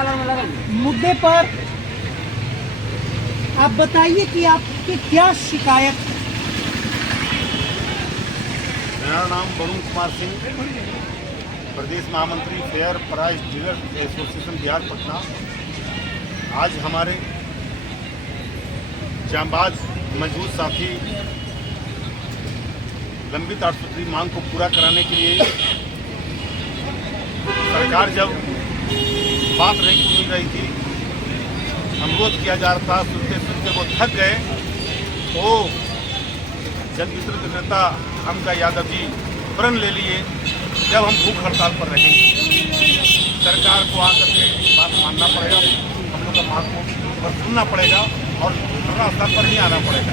मुद्दे पर आप बताइए कि आपकी क्या शिकायत है? मेरा नाम वरुण कुमार सिंह, प्रदेश महामंत्री fair price dealer association Bihar Patna. आज हमारे जांबाज मजबूत साथी लंबित 8 सूत्री मांग को पूरा कराने के लिए सरकार जब बात नहीं सुन रही थी, अनुरोध किया जा रहा था, सुनते सुनते वो थक गए, तो जन वितरण विक्रेता हमका यादव जी प्रण ले लिए जब हम भूख हड़ताल पर रहेंगे। सरकार को आकर के बात मानना पड़ेगा, हम लोग का मांग को सुनना पड़ेगा और धरना स्थल पर ही आना पड़ेगा।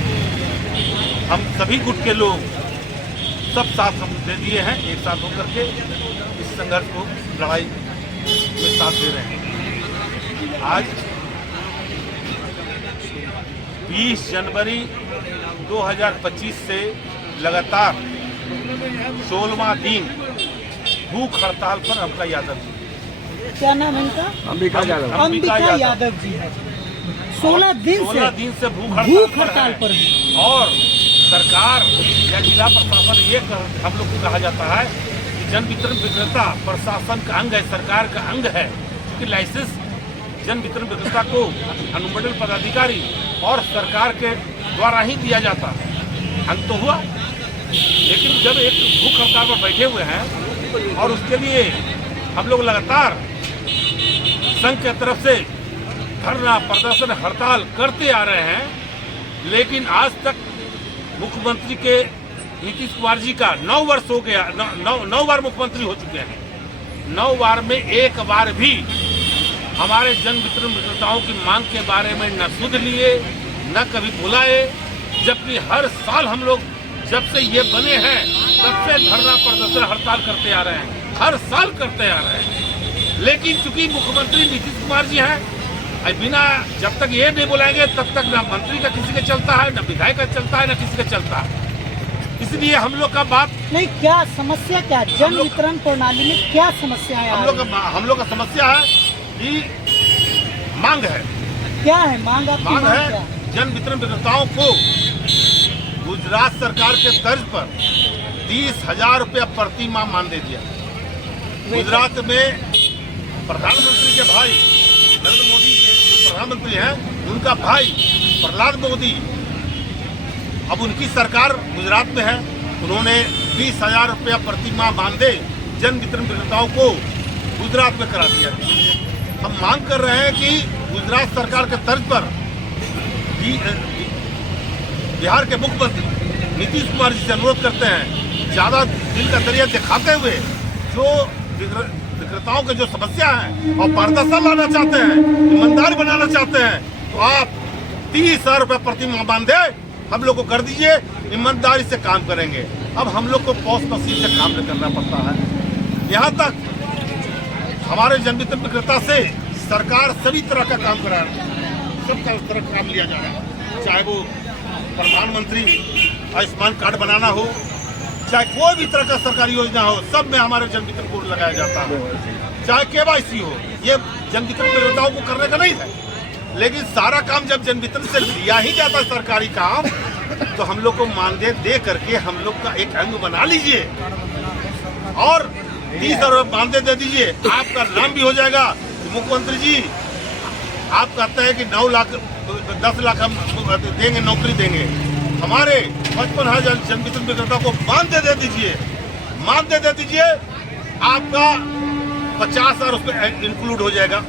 हम सभी गुट के लोग सब साथ हम दे दिए हैं, एक साथ होकर के इस संघर्ष को लड़ाई में साथ दे रहे हैं। आज 20 जनवरी 2025 से लगातार 16वां दिन भूख हड़ताल पर हमका यादव जी, क्या नाम है इनका? अंबिका यादव जी है। 16 दिन से भूख हड़ताल पर है। और सरकार या जिला प्रशासन ये हम लोग को कहा जाता है कि जन वितरण विक्रेता प्रशासन का अंग है, सरकार का अंग है, क्योंकि लाइसेंस जन वितरण विक्रेता को अनुमंडल पदाधिकारी और सरकार के द्वारा ही दिया जाता है। अंग तो हुआ, लेकिन जब एक भूख हड़ताल पर बैठे हुए हैं और उसके लिए हम लोग लगातार संघ की तरफ से धरना प्रदर्शन हड़ताल करते आ रहे हैं, लेकिन आज तक मुख्यमंत्री के नीतीश कुमार जी का 9 वर्ष हो गया, 9 बार मुख्यमंत्री हो चुके हैं। 9 बार में एक बार भी हमारे जन वितरण विक्रेताओं की मांग के बारे में न सुध लिए, न कभी बुलाए, जबकि हर साल हम लोग जब से ये बने हैं तब से धरना प्रदर्शन हड़ताल करते आ रहे हैं, हर साल करते आ रहे हैं। लेकिन चूंकि मुख्यमंत्री नीतीश कुमार जी हैं, बिना जब तक ये नहीं बुलाएंगे तब तक ना मंत्री का किसी का चलता है, ना विधायक का चलता है, ना किसी का चलता है। इसलिए हम लोग का बात नहीं, क्या समस्या क्या जन वितरण प्रणाली में क्या समस्या है? हम लोग का समस्या है कि मांग है। क्या है मांग? आपकी मांग है क्या? जन वितरण विक्रेताओं को गुजरात सरकार के तर्ज पर 30,000 रुपया प्रति माह मान दे दिया। गुजरात में प्रधानमंत्री के भाई नरेंद्र मोदी के जो प्रधानमंत्री हैं, उनका भाई प्रहलाद मोदी, अब उनकी सरकार गुजरात में है, उन्होंने 20,000 रुपया प्रति माह मानदेय जन वितरण विक्रेताओं को गुजरात में करा दिया। हम मांग कर रहे हैं कि गुजरात सरकार के तर्ज पर बिहार के मुख्यमंत्री नीतीश कुमार जी से अनुरोध करते हैं, ज़्यादा दिल का दरिया दिखाते हुए जो विक्रेताओं के जो समस्या है और पारदर्शिता लाना चाहते हैं, ईमानदार बनाना चाहते हैं, तो आप 30,000 रुपये प्रति माह मानदेय हम लोग को कर दीजिए, ईमानदारी से काम करेंगे। अब हम लोग को पॉस मशीन से काम नहीं करना पड़ता है। यहाँ तक हमारे जन वितरण विक्रेता से सरकार सभी तरह का काम करा रही है, सब तरह का काम लिया जा रहा है, चाहे वो प्रधानमंत्री आयुष्मान कार्ड बनाना हो, चाहे कोई भी तरह का सरकारी योजना हो, सब में हमारे जन वितरण कोड लगाया जाता है। चाहे KYC हो, ये जन वितरण विक्रेताओं को करने का नहीं है, लेकिन सारा काम जब जन वितरण से लिया ही जाता है सरकारी काम, तो हम लोग को मानदेय दे करके हम लोग का एक अंग बना लीजिए और 30,000 रुपये मानदेय दे दीजिए, आपका नाम भी हो जाएगा। मुख्यमंत्री जी आप कहते हैं कि 9 लाख 10 लाख हम देंगे, नौकरी देंगे, हमारे 55,000 जन वितरण विक्रेता को मानदेय दे दीजिए, मानदेय दे दीजिए, आपका 50,000 उसमें इंक्लूड हो जाएगा,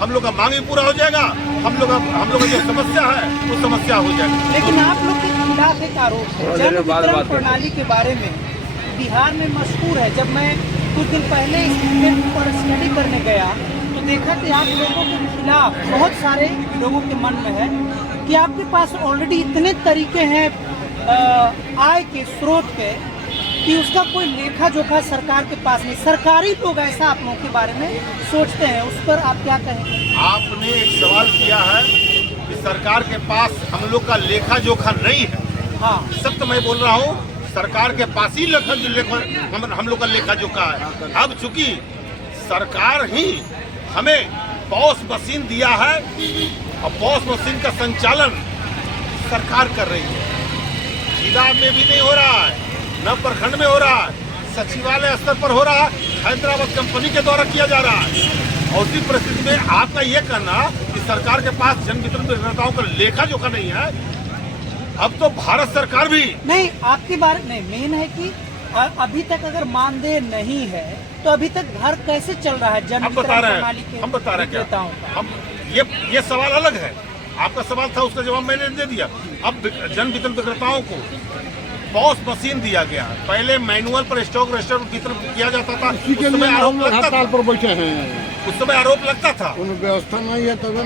हम लोग का मांग भी पूरा हो जाएगा, हम लोग का जो समस्या है वो समस्या हो जाएगी। लेकिन आप लोग के खिलाफ एक आरोप है जन वितरण प्रणाली के बारे में, बिहार में मशहूर है। जब मैं कुछ दिन पहले इस पर स्टडी करने गया तो देखा कि आप लोगों के खिलाफ बहुत सारे लोगों के मन में है कि आपके पास ऑलरेडी इतने तरीके हैं आय के स्रोत के कि उसका कोई लेखा जोखा सरकार के पास नहीं। सरकारी लोग ऐसा आप लोगों के बारे में सोचते हैं, उस पर आप क्या कहेंगे? आपने एक सवाल किया है कि सरकार के पास हम लोग का लेखा जोखा नहीं है। हाँ, सब तो मैं बोल रहा हूँ, सरकार के पास ही हम लोग का लेखा जोखा है। अब चूंकि सरकार ही हमें पॉस मशीन दिया है और पॉस मशीन का संचालन सरकार कर रही है। जिला में भी नहीं हो रहा है, न प्रखंड में हो रहा है, सचिवालय स्तर पर हो रहा है, हैदराबाद कंपनी के द्वारा किया जा रहा है। और उसी परिस्थिति में आपका ये कहना कि सरकार के पास जन वितरण विक्रेताओं का लेखा जोखा नहीं है, अब तो भारत सरकार भी नहीं, आपकी बात नहीं, मेन है कि अभी तक अगर मानदेय नहीं है तो अभी तक घर कैसे चल रहा है जन हम बता वितरण रहे प्रणाली हैं, के हम बता रहे हैं क्या विक्रेताओं का? हम ये सवाल अलग है। आपका सवाल था, उसका जवाब मैंने दे दिया। अब जन वितरण विक्रेताओं को पॉस मशीन दिया गया है। पहले मैनुअल पर स्टॉक रजिस्टर वितरण किया जाता था, उस समय आरोप लगता था, पर बैठे हैं, उस समय आरोप लगता था, उन व्यवस्था नहीं है तब न।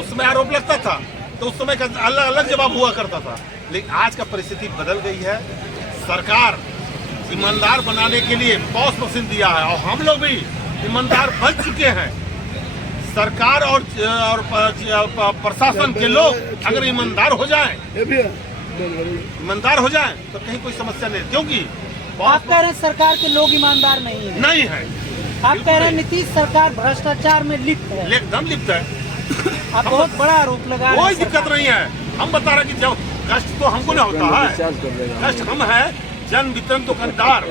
उस समय आरोप लगता था, तो उस समय का अलग अलग जवाब हुआ करता था। लेकिन आज का परिस्थिति बदल गई है। सरकार ईमानदार बनाने के लिए पॉस मशीन दिया है और हम लोग भी ईमानदार बन चुके हैं। सरकार और प्रशासन के लोग अगर ईमानदार हो जाएं, ईमानदार हो जाएं तो कहीं कोई समस्या नहीं, क्योंकि आप कह रहे हैं सरकार के लोग ईमानदार नहीं है, नहीं है। आप कह रहे हैं नीतीश सरकार भ्रष्टाचार में लिप्त है, एकदम लिप्त है। आप बहुत बड़ा आरोप लगा रहे हैं। कोई दिक्कत नहीं है। हम बता रहे हैं कि जब कष्ट तो हमको नहीं होता है, कष्ट हम है जन वितरण दुकानदार।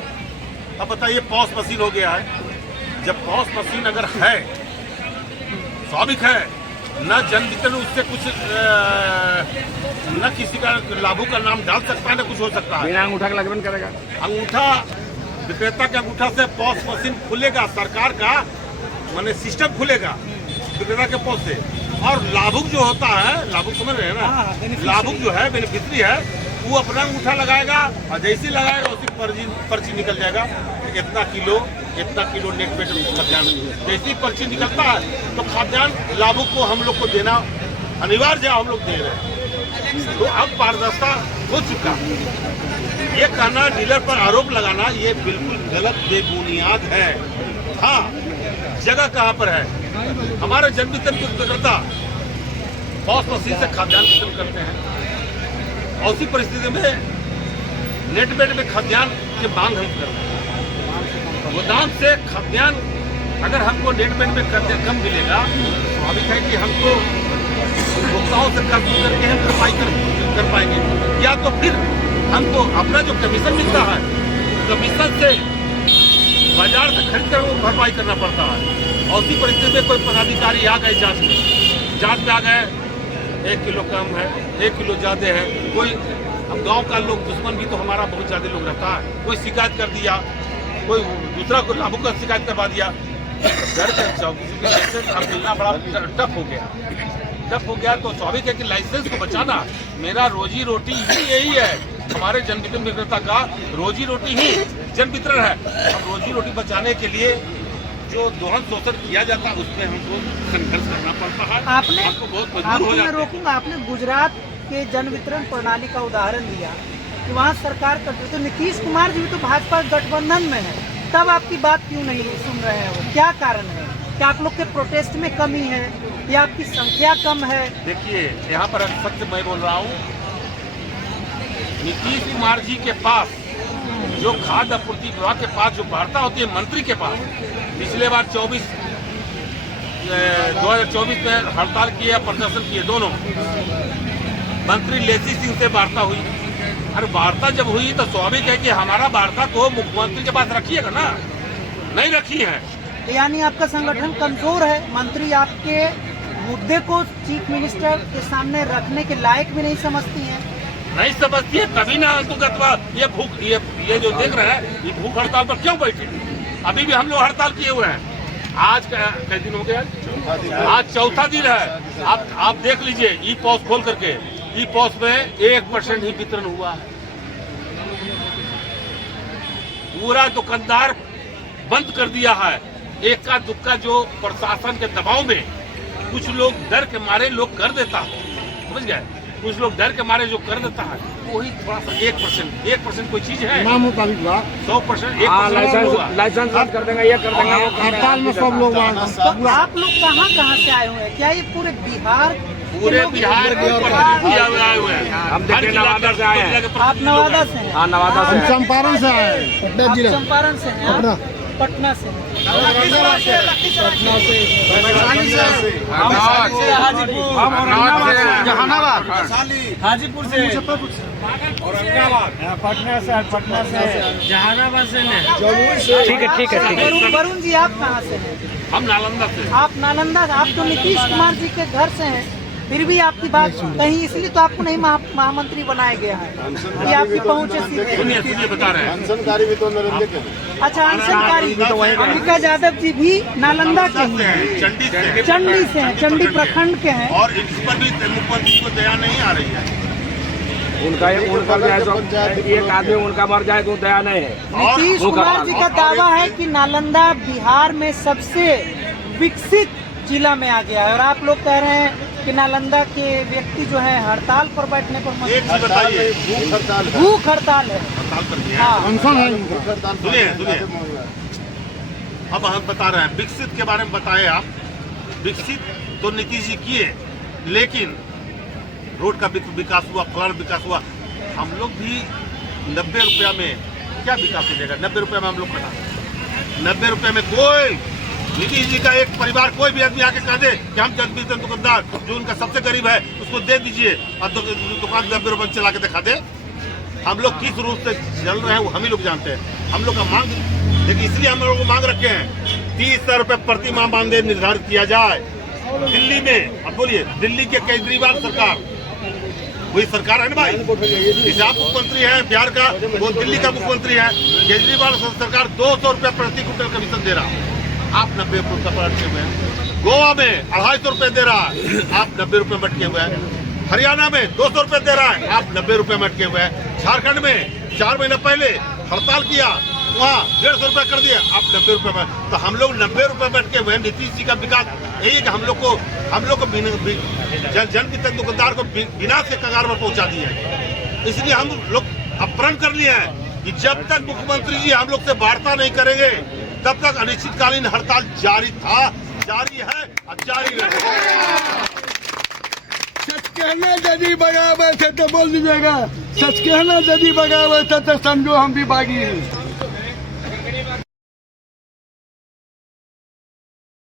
अब बताइए पॉस मशीन हो गया है, जब पॉस मशीन अगर है, स्वाभाविक है न जन वितरण उससे कुछ न किसी का लाभों का नाम डाल सकता है, न कुछ हो सकता है। बिना अंगूठा का लगन करेगा। अंगूठा विक्रेता के अंगूठा से पॉस मशीन खुलेगा, सरकार का माने सिस्टम खुलेगा विक्रेता के पॉस से। और लाभुक जो होता है, लाभुक समझ रहे हैं ना, लाभुक जो है बेनिफिशियरी है, वो अपना अंगूठा लगाएगा और जैसे ही लगाएगा उसी पर्ची निकल जाएगा, इतना किलो नेट पेट्रोल खाद्यान्न। जैसे ही पर्ची निकलता है तो खाद्यान्न लाभुक को हम लोग को देना अनिवार्य है, हम लोग दे रहे हैं। तो अब पारदर्शिता हो चुका। ये कहना, डीलर पर आरोप लगाना, ये बिल्कुल गलत बेबुनियाद है। हाँ, जगह कहाँ पर है? हमारे जन वितरण विक्रेता पॉस मशीन से खाद्यान्न वितरण करते हैं और उसी परिस्थिति में नेट बेड में खाद्यान्न की मांग हम कर रहे हैं। गोदाम से खाद्यान्न अगर हमको नेट बेड में कम मिलेगा, स्वाभाविक है कि हमको उपभोक्ताओं से कर्ज करके हम भरपाई कर पाएंगे, या तो फिर हमको अपना जो कमीशन मिलता है, कमीशन से बाजार से खरीद कर वो भरपाई करना पड़ता है। और उसी परिस्थिति में कोई पदाधिकारी आ गए जांच में आ गए, 1 किलो कम है, 1 किलो ज्यादा है, कोई अब गांव का लोग दुश्मन भी तो हमारा बहुत ज्यादा लोग रहता है, कोई शिकायत कर दिया, कोई दूसरा को लाभुक का शिकायत करवा दिया, घर का लाइसेंस अब मिलना बड़ा टफ हो गया। तो स्वाभाविक है कि लाइसेंस को बचाना मेरा रोजी रोटी ही यही है। हमारे जन वितरण विक्रेता का रोजी रोटी ही जन वितरण है। अब रोजी रोटी बचाने के लिए जो दोहन शोषण किया जाता है उसमें हमको संघर्ष करना पड़ता है। आपने बहुत मजबूर हो जाते हैं। आपने गुजरात के जन वितरण प्रणाली का उदाहरण दिया कि वहाँ सरकार करते, तो नीतीश कुमार जी भी तो भाजपा गठबंधन में है, तब आपकी बात क्यों नहीं सुन रहे हैं? वो क्या कारण है? क्या आप लोग के प्रोटेस्ट में कमी है या आपकी संख्या कम है? देखिए, यहाँ पर सत्य मैं बोल रहा हूँ, नीतीश कुमार जी के पास जो खाद्य आपूर्ति विभाग के पास जो वार्ता होती है मंत्री के पास, पिछले बार 2024 में हड़ताल किए, प्रदर्शन किए, दोनों मंत्री लेसी सिंह से वार्ता हुई। अरे वार्ता जब हुई तो स्वाभाविक है कि हमारा वार्ता को मुख्यमंत्री के पास रखिएगा ना, नहीं रखी है। यानी आपका संगठन कमजोर है, मंत्री आपके मुद्दे को चीफ मिनिस्टर के सामने रखने के लायक भी नहीं समझती हैं। नहीं समझती है तभी ना ये जो देख रहे हैं, ये भूख हड़ताल पर क्यों बैठे? अभी भी हम लोग हड़ताल किए हुए हैं। आज कई दिन हो गया, आज चौथा दिन है। आप देख लीजिए ई पॉस खोल करके, ई पॉस में 1% ही वितरण हुआ है। पूरा दुकानदार बंद कर दिया है। एक्का दुक्का जो प्रशासन के दबाव में कुछ लोग डर के मारे लोग कर देता है, समझ गए? कुछ लोग डर के मारे जो कर देता है, वही थोड़ा सा 1% कोई चीज है? नाम मुताबिक 100% 1% लाइसेंस रद्द कर देंगे, ये कर देंगे, हड़ताल में सब लोग। तो आप लोग कहाँ से आए हुए हैं? क्या ये पूरे बिहार के ऊपर आए हुए हैं? हम नवादा से आए हैं। आप नवादा से हैं? हाँ, नवादा से, चंपारण से आए हैं। चंपारण से हैं, पटना से। लखीसराय से, लखीसराय से। जहानाबाद, हाजीपुर से, पटना से, जहानाबाद से नहीं। ठीक है। वरुण जी आप कहाँ से हैं? हम नालंदा से। आप नालंदा से, आप तो नीतीश कुमार जी के घर से हैं, फिर भी आपकी बात कहीं, इसलिए तो आपको नहीं महामंत्री बनाया गया है कि आपकी पहुँचे सीधे। बता रहे हैं अनशनकारी भी तो नरेंद्र के अच्छा, अनशनकारी अंबिका यादव जी भी नालंदा के ही हैं, चंडी से, चंडी से हैं, चंडी प्रखंड के हैं। और इस पर भी मुख्यमंत्री को दया नहीं आ रही है। उनका एक आदमी उनका मर जाए तो दया नहीं है। नीतीश कुमार जी का दावा है कि नालंदा बिहार में सबसे विकसित जिला में आ गया है, और आप लोग कह रहे हैं कि नालंदा के व्यक्ति जो है हड़ताल पर बैठने पर एक चीज बताइए, भूख हड़ताल है। हड़ताल पर भी है। हाँ, सुनिए, अब हम बता रहे हैं विकसित के बारे में बताए आप। विकसित तो नीतीश जी किए, लेकिन रोड का विकास हुआ, फलान विकास हुआ। हम लोग भी 90 रुपया में क्या विकास हो जाएगा? 90 रुपया में हम लोग कटा, 90 रुपया में कोई नीतीश जी का एक परिवार कोई भी आदमी आके कह दे कि हम जनवितरण दुकानदार जो उनका सबसे गरीब है उसको दे दीजिए और दुकान 90 रुपये चला के दिखा दे। हम लोग किस रूप से चल रहे हैं वो हम ही लोग जानते हैं। हम लोग का मांग, लेकिन इसलिए हम लोग को मांग रखे हैं 30,000 रुपये प्रति माह मानदेय निर्धारित किया जाए। दिल्ली में, अब बोलिए, दिल्ली के केजरीवाल सरकार, वही सरकार है ना भाई, जैसे आप मुख्यमंत्री हैं बिहार का, वो दिल्ली का मुख्यमंत्री है। केजरीवाल सरकार 200 रुपये प्रति क्विंटल कमीशन दे रहा है, आप 90 रुपये पर अटके हुए हैं। गोवा में 250 रुपये दे रहा है, आप 90 रुपये में अटके हुए हैं। हरियाणा में 200 रुपये दे रहा है, आप 90 रुपये में अटके हुए हैं। झारखंड में 4 महीने पहले हड़ताल किया, वहाँ 150 रुपये कर दिया, आप 90 रुपये में। तो हम लोग 90 रुपये में अटके हुए हैं। नीतीश जी का विकास यही है कि हम लोग को जन वितरण दुकानदार को विनाश के कगार पर पहुंचा दिया है। इसलिए हम लोग अब प्रण कर लिए हैं कि जब तक मुख्यमंत्री जी हम लोग से वार्ता नहीं करेंगे तब तक अनिश्चितकालीन हड़ताल जारी है और जारी रहेगा। सच कहना यदि बगावत है तो बोल दीजिएगा, सच कहना यदि बगावत है तो समझो हम भी बागी हैं।